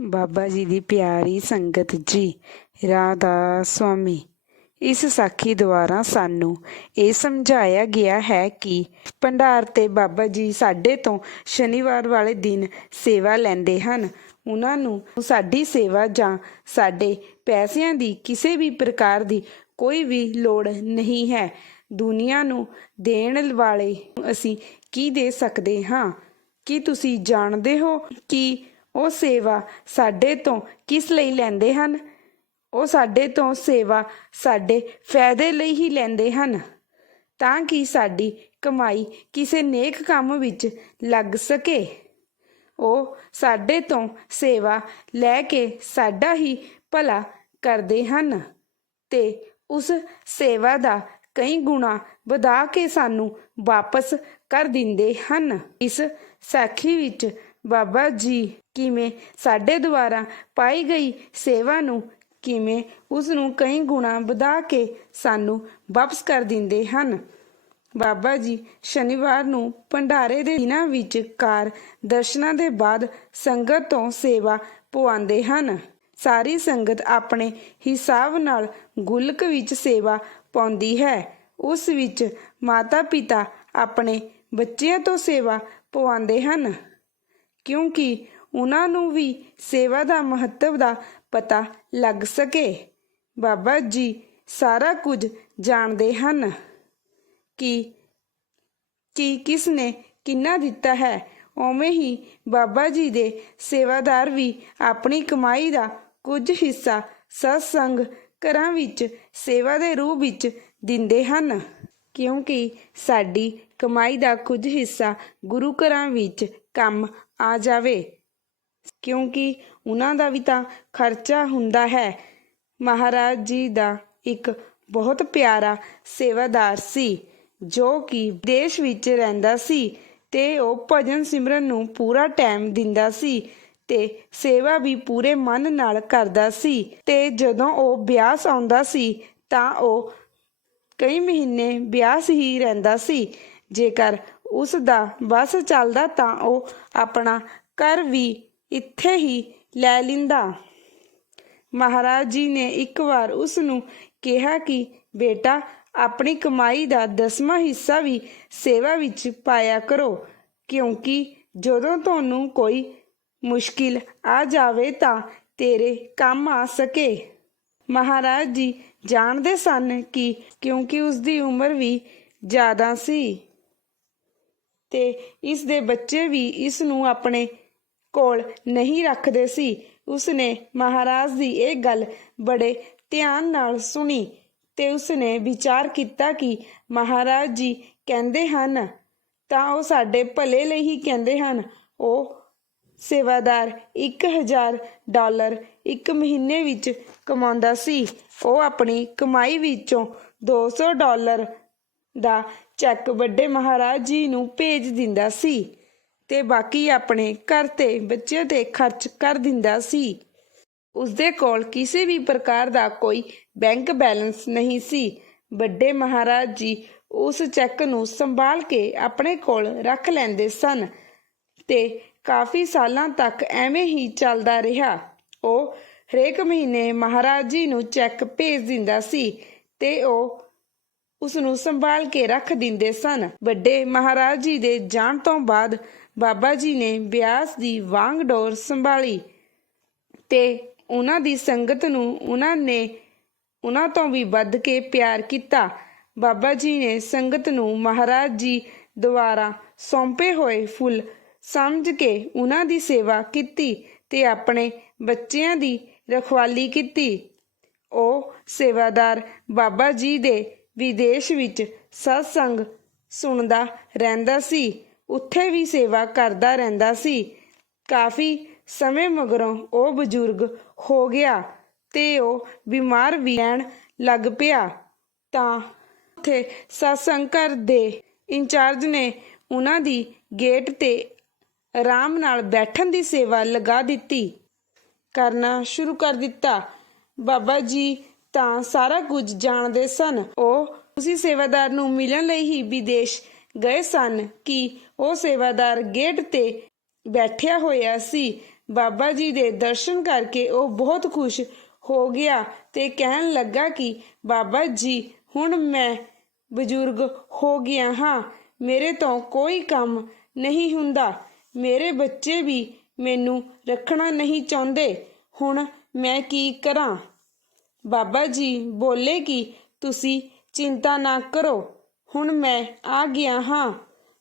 ਬਾਬਾ ਜੀ ਦੀ ਪਿਆਰੀ ਸੰਗਤ ਜੀ, ਰਾਧਾ ਸੁਆਮੀ, ਇਸ ਸਾਖੀ ਦੁਆਰਾ ਸਾਨੂੰ ਇਹ ਸਮਝਾਇਆ ਗਿਆ ਹੈ ਕਿ ਭੰਡਾਰ ਤੇ ਬਾਬਾ ਜੀ ਸਾਡੇ ਤੋਂ ਸ਼ਨੀਵਾਰ ਵਾਲੇ ਦਿਨ ਸੇਵਾ ਲੈਂਦੇ ਹਨ। ਉਹਨਾਂ ਨੂੰ ਸਾਡੀ ਸੇਵਾ ਜਾਂ ਸਾਡੇ ਪੈਸਿਆਂ ਦੀ ਕਿਸੇ ਵੀ ਪ੍ਰਕਾਰ ਦੀ ਕੋਈ ਵੀ ਲੋੜ ਨਹੀਂ ਹੈ। ਦੁਨੀਆ ਨੂੰ ਦੇਣ ਵਾਲੇ ਅਸੀਂ ਕੀ ਦੇ ਸਕਦੇ ਹਾਂ? ਕੀ ਤੁਸੀਂ ਜਾਣਦੇ ਹੋ ਕਿ ਉਹ ਸੇਵਾ ਸਾਡੇ ਤੋਂ ਕਿਸ ਲਈ ਲੈਂਦੇ ਹਨ? ਉਹ ਸਾਡੇ ਤੋਂ ਸੇਵਾ ਸਾਡੇ ਫਾਇਦੇ ਲਈ ਹੀ ਲੈਂਦੇ ਹਨ। ਤਾਂ ਕਿ ਸਾਡੀ ਕਮਾਈ ਕਿਸੇ ਨੇਕ ਕੰਮ ਵਿੱਚ ਲੱਗ ਸਕੇ? ਉਹ ਸਾਡੇ ਤੋਂ ਸੇਵਾ ਲੈ ਕੇ ਸਾਡਾ ਹੀ ਭਲਾ ਕਰਦੇ ਹਨ ਤੇ ਉਸ ਸੇਵਾ ਦਾ ਕਈ ਗੁਣਾ ਵਧਾ ਕੇ ਸਾਨੂੰ ਵਾਪਸ ਕਰ ਦਿੰਦੇ ਹਨ। ਇਸ ਸਾਖੀ ਵਿੱਚ ਬਾਬਾ ਜੀ, ਕਿਵੇਂ ਸਾਡੇ ਦੁਆਰਾ ਪਾਈ ਗਈ ਸੇਵਾ ਨੂੰ ਕਿਵੇਂ ਉਸ ਨੂੰ ਕਈ ਗੁਣਾ ਵਧਾ ਕੇ ਸਾਨੂੰ ਵਾਪਸ ਕਰ ਦਿੰਦੇ ਹਨ? ਬਾਬਾ ਜੀ, ਸ਼ਨੀਵਾਰ ਨੂੰ ਭੰਡਾਰੇ ਦੇ ਦਿਨਾਂ ਵਿੱਚ ਕਾਰ ਦਰਸ਼ਨਾਂ ਦੇ ਬਾਅਦ ਸੰਗਤ ਤੋਂ ਸੇਵਾ ਪਵਾਉਂਦੇ ਹਨ। ਸਾਰੀ ਸੰਗਤ ਆਪਣੇ ਹਿਸਾਬ ਨਾਲ ਗੁਲਕ ਵਿੱਚ ਸੇਵਾ ਪਾਉਂਦੀ ਹੈ। ਉਸ ਵਿੱਚ ਮਾਤਾ ਪਿਤਾ ਆਪਣੇ ਬੱਚਿਆਂ ਤੋਂ ਸੇਵਾ ਪਵਾਉਂਦੇ ਹਨ। ਕਿਉਂਕਿ ਉਹਨਾਂ ਨੂੰ ਵੀ ਸੇਵਾ ਦਾ ਮਹੱਤਵ ਦਾ ਪਤਾ ਲੱਗ ਸਕੇ। ਬਾਬਾ ਜੀ ਸਾਰਾ ਕੁਝ ਜਾਣਦੇ ਹਨ ਕਿ ਕੀ ਕਿਸ ਨੇ ਕਿੰਨਾ ਦਿੱਤਾ ਹੈ। ਉਵੇਂ ਹੀ ਬਾਬਾ ਜੀ ਦੇ ਸੇਵਾਦਾਰ ਵੀ ਆਪਣੀ ਕਮਾਈ ਦਾ ਕੁਝ ਹਿੱਸਾ ਸਤਸੰਗ ਘਰਾਂ ਵਿੱਚ ਸੇਵਾ ਦੇ ਰੂਪ ਵਿੱਚ ਦਿੰਦੇ ਹਨ। ਕਿਉਂਕਿ ਸਾਡੀ ਕਮਾਈ ਦਾ ਕੁਝ ਹਿੱਸਾ ਗੁਰੂ ਘਰਾਂ ਵਿੱਚ ਕੰਮ ਆ ਜਾਵੇ। ਕਿਉਂਕਿ ਉਹਨਾਂ ਦਾ ਵੀ ਤਾਂ ਖਰਚਾ ਹੁੰਦਾ ਹੈ। ਮਹਾਰਾਜ ਜੀ ਦਾ ਇੱਕ ਬਹੁਤ ਪਿਆਰਾ ਸੇਵਾਦਾਰ ਸੀ, ਜੋ ਕਿ ਦੇਸ਼ ਵਿੱਚ ਰਹਿੰਦਾ ਸੀ ਤੇ ਉਹ ਭਜਨ ਸਿਮਰਨ ਨੂੰ ਪੂਰਾ ਟਾਈਮ ਦਿੰਦਾ ਸੀ ਤੇ ਸੇਵਾ ਵੀ ਪੂਰੇ ਮਨ ਨਾਲ ਕਰਦਾ ਸੀ ਤੇ ਜਦੋਂ ਉਹ ਬਿਆਸ ਆਉਂਦਾ ਸੀ ਤਾਂ ਉਹ ਕਈ ਮਹੀਨੇ ਬਿਆਸ ਹੀ ਰਹਿੰਦਾ ਸੀ। ਜੇਕਰ ਉਸ ਦਾ ਬਸ ਚੱਲਦਾ ਤਾਂ ਉਹ ਆਪਣਾ ਘਰ ਵੀ ਇੱਥੇ ਹੀ ਲੈ ਲਿੰਦਾ। ਮਹਾਰਾਜ ਜੀ ਨੇ ਇੱਕ ਵਾਰ ਉਸ ਨੂੰ ਕਿਹਾ ਕਿ, ਬੇਟਾ, ਆਪਣੀ ਕਮਾਈ ਦਾ ਦਸਵਾਂ ਹਿੱਸਾ ਵੀ ਸੇਵਾ ਵਿੱਚ ਪਾਇਆ ਕਰੋ, ਕਿਉਂਕਿ ਜਦੋਂ ਤੁਹਾਨੂੰ ਕੋਈ ਮੁਸ਼ਕਿਲ ਆ ਜਾਵੇ ਤਾਂ ਤੇਰੇ ਕੰਮ ਆ ਸਕੇ। ਮਹਾਰਾਜ ਜੀ ਜਾਣਦੇ ਸਨ ਕਿ ਕਿਉਂਕਿ ਉਸ ਦੀ ਉਮਰ ਵੀ ਜ਼ਿਆਦਾ ਸੀ। ਤੇ ਇਸ ਦੇ ਬੱਚੇ ਵੀ ਇਸ ਨੂੰ ਆਪਣੇ ਕੋਲ ਨਹੀਂ ਰੱਖਦੇ ਸੀ। ਉਸਨੇ ਮਹਾਰਾਜ ਦੀ ਇਹ ਗੱਲ ਬੜੇ ਧਿਆਨ ਨਾਲ ਸੁਣੀ ਤੇ ਉਸਨੇ ਵਿਚਾਰ ਕੀਤਾ ਕਿ ਮਹਾਰਾਜ ਜੀ ਕਹਿੰਦੇ ਹਨ, ਤਾਂ ਉਹ ਸਾਡੇ ਭਲੇ ਲਈ ਹੀ ਕਹਿੰਦੇ ਹਨ। ਉਹ ਸੇਵਾਦਾਰ 1000 ਡਾਲਰ ਇੱਕ ਮਹੀਨੇ ਵਿੱਚ ਕਮਾਉਂਦਾ ਸੀ। ਉਹ ਆਪਣੀ ਕਮਾਈ ਵਿੱਚੋਂ 200 ਡਾਲਰ ਦਾ ਚੈੱਕ ਵੱਡੇ ਮਹਾਰਾਜ ਜੀ ਨੂੰ ਭੇਜ ਦਿੰਦਾ ਸੀ ਤੇ ਬਾਕੀ ਆਪਣੇ ਘਰ ਤੇ ਬੱਚਿਆਂ ਤੇ ਖਰਚ ਕਰ ਦਿੰਦਾ ਸੀ। ਉਸਦੇ ਕੋਲ ਕਿਸੇ ਵੀ ਪ੍ਰਕਾਰ ਦਾ ਕੋਈ ਬੈਂਕ ਬੈਲੈਂਸ ਨਹੀਂ ਸੀ। ਵੱਡੇ ਮਹਾਰਾਜ ਜੀ ਉਸ ਚੈੱਕ ਨੂੰ ਸੰਭਾਲ ਕੇ ਆਪਣੇ ਕੋਲ ਰੱਖ ਲੈਂਦੇ ਸਨ ਤੇ ਕਾਫੀ ਸਾਲਾਂ ਤੱਕ ਐਵੇਂ ਹੀ ਚੱਲਦਾ ਰਿਹਾ। ਉਹ ਹਰੇਕ ਮਹੀਨੇ ਮਹਾਰਾਜ ਜੀ ਨੂੰ ਚੈੱਕ ਭੇਜ ਦਿੰਦਾ ਸੀ ਤੇ ਉਹ ਉਸ ਨੂੰ ਸੰਭਾਲ ਕੇ ਰੱਖ ਦਿੰਦੇ ਸਨ। ਵੱਡੇ ਮਹਾਰਾਜ ਜੀ ਦੇ ਜਾਣ ਤੋਂ ਬਾਅਦ ਬਾਬਾ ਜੀ ਨੇ ਬਿਆਸ ਦੀ ਵਾਂਗ ਡੋਰ ਸੰਭਾਲੀ ਤੇ ਉਹਨਾਂ ਦੀ ਸੰਗਤ ਨੂੰ ਉਹਨਾਂ ਨੇ ਉਹਨਾਂ ਤੋਂ ਵੀ ਵੱਧ ਕੇ ਪਿਆਰ ਕੀਤਾ। ਬਾਬਾ ਜੀ ਨੇ ਸੰਗਤ ਨੂੰ ਮਹਾਰਾਜ ਜੀ ਦੁਆਰਾ ਸੌਂਪੇ ਹੋਏ ਫੁੱਲ ਸਮਝ ਕੇ ਉਹਨਾਂ ਦੀ ਸੇਵਾ ਕੀਤੀ ਤੇ ਆਪਣੇ ਬੱਚਿਆਂ ਦੀ ਰਖਵਾਲੀ ਕੀਤੀ। ਉਹ ਸੇਵਾਦਾਰ ਬਾਬਾ ਜੀ ਦੇ ਵਿਦੇਸ਼ ਵਿੱਚ ਸਤਸੰਗ ਸੁਣਦਾ ਰਹਿੰਦਾ ਸੀ, ਉੱਥੇ ਵੀ ਸੇਵਾ ਕਰਦਾ ਰਹਿੰਦਾ ਸੀ। ਕਾਫੀ ਸਮੇਂ ਮਗਰੋਂ ਉਹ ਬਜ਼ੁਰਗ ਹੋ ਗਿਆ ਤੇ ਉਹ ਬਿਮਾਰ ਵੀ ਰਹਿਣ ਲੱਗ ਪਿਆ। ਤਾਂ ਉੱਥੇ ਸਤਸੰਗ ਘਰ ਦੇ ਇੰਚਾਰਜ ਨੇ ਉਹਨਾਂ ਦੀ ਗੇਟ ਤੇ ਆਰਾਮ ਨਾਲ ਬੈਠਣ ਦੀ ਸੇਵਾ ਲਗਾ ਦਿੱਤੀ। ਕਰਨਾ ਸ਼ੁਰੂ ਕਰ ਦਿੱਤਾ। ਬਾਬਾ ਜੀ ਤਾਂ ਸਾਰਾ ਕੁਝ ਜਾਣਦੇ ਸਨ। ਉਹ ਉਸੇ ਸੇਵਾਦਾਰ ਨੂੰ ਮਿਲਣ ਲਈ ਹੀ ਵਿਦੇਸ਼ ਗਏ ਸਨ ਕਿ ਉਹ ਸੇਵਾਦਾਰ ਗੇਟ ਤੇ ਬੈਠਿਆ ਹੋਇਆ ਸੀ। ਬਾਬਾ ਜੀ ਦੇ ਦਰਸ਼ਨ ਕਰਕੇ ਉਹ ਬਹੁਤ ਖੁਸ਼ ਹੋ ਗਿਆ ਤੇ ਕਹਿਣ ਲੱਗਾ ਕਿ, ਬਾਬਾ ਜੀ, ਹੁਣ ਮੈਂ ਬਜ਼ੁਰਗ ਹੋ ਗਿਆ ਹਾਂ। ਮੇਰੇ ਤੋਂ ਕੋਈ ਕੰਮ ਨਹੀਂ ਹੁੰਦਾ। ਮੇਰੇ ਬੱਚੇ ਵੀ ਮੈਨੂੰ ਰੱਖਣਾ ਨਹੀਂ ਚਾਹੁੰਦੇ। ਹੁਣ ਮੈਂ ਕੀ ਕਰਾਂ? ਬਾਬਾ ਜੀ ਬੋਲੇ ਕਿ ਤੁਸੀਂ ਚਿੰਤਾ ਨਾ ਕਰੋ। ਹੁਣ ਮੈਂ ਆ ਗਿਆ ਹਾਂ।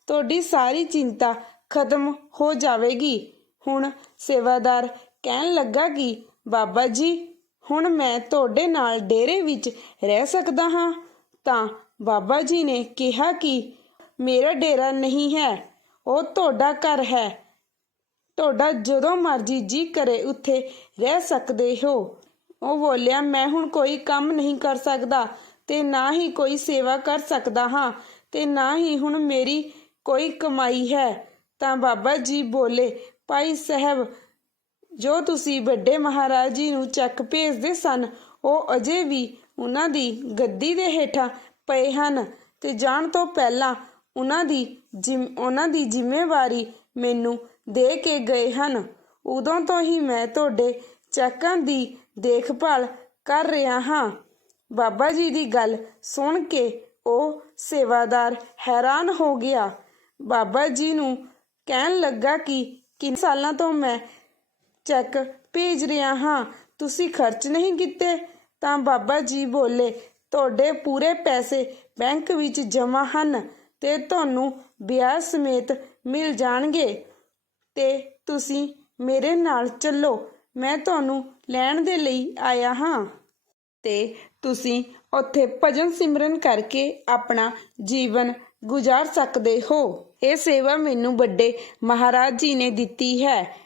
ਤੁਹਾਡੀ ਸਾਰੀ ਚਿੰਤਾ ਖਤਮ ਹੋ ਜਾਵੇਗੀ। ਹੁਣ ਸੇਵਾਦਾਰ ਕਹਿਣ ਲੱਗਾ ਕਿ ਬਾਬਾ ਜੀ, ਹੁਣ ਮੈਂ ਤੁਹਾਡੇ ਨਾਲ ਡੇਰੇ ਵਿੱਚ ਰਹਿ ਸਕਦਾ ਹਾਂ। ਤਾਂ ਬਾਬਾ ਜੀ ਨੇ ਕਿਹਾ ਕਿ ਮੇਰਾ ਡੇਰਾ ਨਹੀਂ ਹੈ, ਉਹ ਤੁਹਾਡਾ ਘਰ ਹੈ। ਤੁਹਾਡਾ ਜਦੋਂ ਮਰਜ਼ੀ ਜੀ ਕਰੇ ਉੱਥੇ ਰਹਿ ਸਕਦੇ ਹੋ। ਉਹ ਬੋਲਿਆ, ਮੈਂ ਹੁਣ ਕੋਈ ਕੰਮ ਨਹੀਂ ਕਰ ਸਕਦਾ ਤੇ ਨਾ ਹੀ ਕੋਈ ਸੇਵਾ ਕਰ ਸਕਦਾ ਹਾਂ ਤੇ ਨਾ ਹੀ ਹੁਣ ਮੇਰੀ ਕੋਈ ਕਮਾਈ ਹੈ। ਤਾਂ ਬਾਬਾ ਜੀ ਬੋਲੇ, ਭਾਈ ਸਾਹਿਬ, ਜੋ ਤੁਸੀਂ ਵੱਡੇ ਮਹਾਰਾਜ ਜੀ ਨੂੰ ਚੱਕ ਭੇਜਦੇ ਸਨ, ਉਹ ਅਜੇ ਵੀ ਉਹਨਾਂ ਦੀ ਗੱਦੀ ਦੇ ਹੇਠਾਂ ਪਏ ਹਨ ਤੇ ਜਾਣ ਤੋਂ ਪਹਿਲਾਂ ਉਹਨਾਂ ਦੀ ਜ਼ਿਮ- ਉਹਨਾਂ ਦੀ ਜ਼ਿੰਮੇਵਾਰੀ ਮੈਨੂੰ ਦੇ ਕੇ ਗਏ ਹਨ। ਉਦੋਂ ਤੋਂ ਹੀ ਮੈਂ ਤੁਹਾਡੇ ਚੱਕਾਂ ਦੀ ਦੇਖਭਾਲ ਕਰ ਰਿਹਾ ਹਾਂ। ਬਾਬਾ ਜੀ ਦੀ ਗੱਲ ਸੁਣ ਕੇ ਉਹ ਸੇਵਾਦਾਰ ਹੈਰਾਨ ਹੋ ਗਿਆ। ਬਾਬਾ ਜੀ ਨੂੰ ਕਹਿਣ ਲੱਗਾ ਕਿ ਕਿੰਨੇ ਸਾਲਾਂ ਤੋਂ ਮੈਂ ਚੈੱਕ ਭੇਜ ਰਿਹਾ ਹਾਂ, ਤੁਸੀਂ ਖਰਚ ਨਹੀਂ ਕੀਤੇ? ਤਾਂ ਬਾਬਾ ਜੀ ਬੋਲੇ, ਤੁਹਾਡੇ ਪੂਰੇ ਪੈਸੇ ਬੈਂਕ ਵਿੱਚ ਜਮ੍ਹਾਂ ਹਨ ਤੇ ਤੁਹਾਨੂੰ ਵਿਆਹ ਸਮੇਤ ਮਿਲ ਜਾਣਗੇ ਤੇ ਤੁਸੀਂ ਮੇਰੇ ਨਾਲ ਚੱਲੋ। ਮੈਂ ਤੁਹਾਨੂੰ ਲੈਣ ਦੇ ਲਈ ਆਇਆ ਹਾਂ। ਤੇ ਤੁਸੀਂ ਉੱਥੇ ਭਜਨ ਸਿਮਰਨ ਕਰਕੇ ਆਪਣਾ ਜੀਵਨ ਗੁਜ਼ਾਰ ਸਕਦੇ ਹੋ। ਇਹ ਸੇਵਾ ਮੈਨੂੰ ਵੱਡੇ ਮਹਾਰਾਜ ਜੀ ਨੇ ਦਿੱਤੀ ਹੈ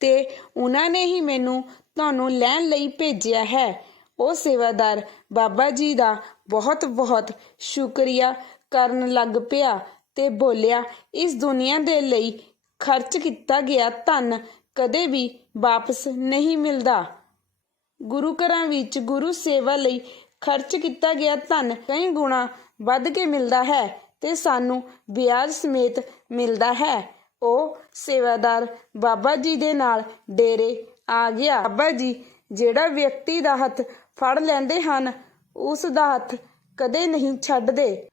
ਤੇ ਉਹਨਾਂ ਨੇ ਹੀ ਮੈਨੂੰ ਤੁਹਾਨੂੰ ਲੈਣ ਲਈ ਭੇਜਿਆ ਹੈ। ਉਹ ਸੇਵਾਦਾਰ ਬਾਬਾ ਜੀ ਦਾ ਬਹੁਤ ਬਹੁਤ ਸ਼ੁਕਰੀਆ ਕਰਨ ਲੱਗ ਪਿਆ ਤੇ ਬੋਲਿਆ, ਇਸ ਦੁਨੀਆ ਦੇ ਲਈ ਖਰਚ ਕੀਤਾ ਗਿਆ ਧਨ ਕਦੇ ਵੀ ਵਾਪਸ ਨਹੀਂ ਮਿਲਦਾ। ਗੁਰੂ ਘਰਾਂ ਵਿੱਚ ਗੁਰੂ ਸੇਵਾ ਲਈ ਖਰਚ ਕੀਤਾ ਗਿਆ ਧਨ ਕਈ ਗੁਣਾ ਵੱਧ ਕੇ ਮਿਲਦਾ ਹੈ ਤੇ ਸਾਨੂੰ ਵਿਆਜ ਸਮੇਤ ਮਿਲਦਾ ਹੈ। ਉਹ ਸੇਵਾਦਾਰ ਬਾਬਾ ਜੀ ਦੇ ਨਾਲ ਡੇਰੇ ਆ ਗਿਆ। ਬਾਬਾ ਜੀ ਜਿਹੜਾ ਵਿਅਕਤੀ ਦਾ ਹੱਥ ਫੜ ਲੈਂਦੇ ਹਨ, ਉਸ ਦਾ ਹੱਥ ਕਦੇ ਨਹੀਂ ਛੱਡਦੇ।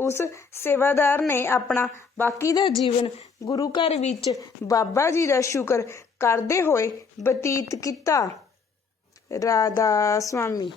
ਉਸ ਸੇਵਾਦਾਰ ਨੇ ਆਪਣਾ ਬਾਕੀ ਦਾ ਜੀਵਨ ਗੁਰੂ ਘਰ ਵਿੱਚ ਬਾਬਾ ਜੀ ਦਾ ਸ਼ੁਕਰ ਕਰਦੇ ਹੋਏ ਬਤੀਤ ਕੀਤਾ। ਰਾਧਾ ਸੁਆਮੀ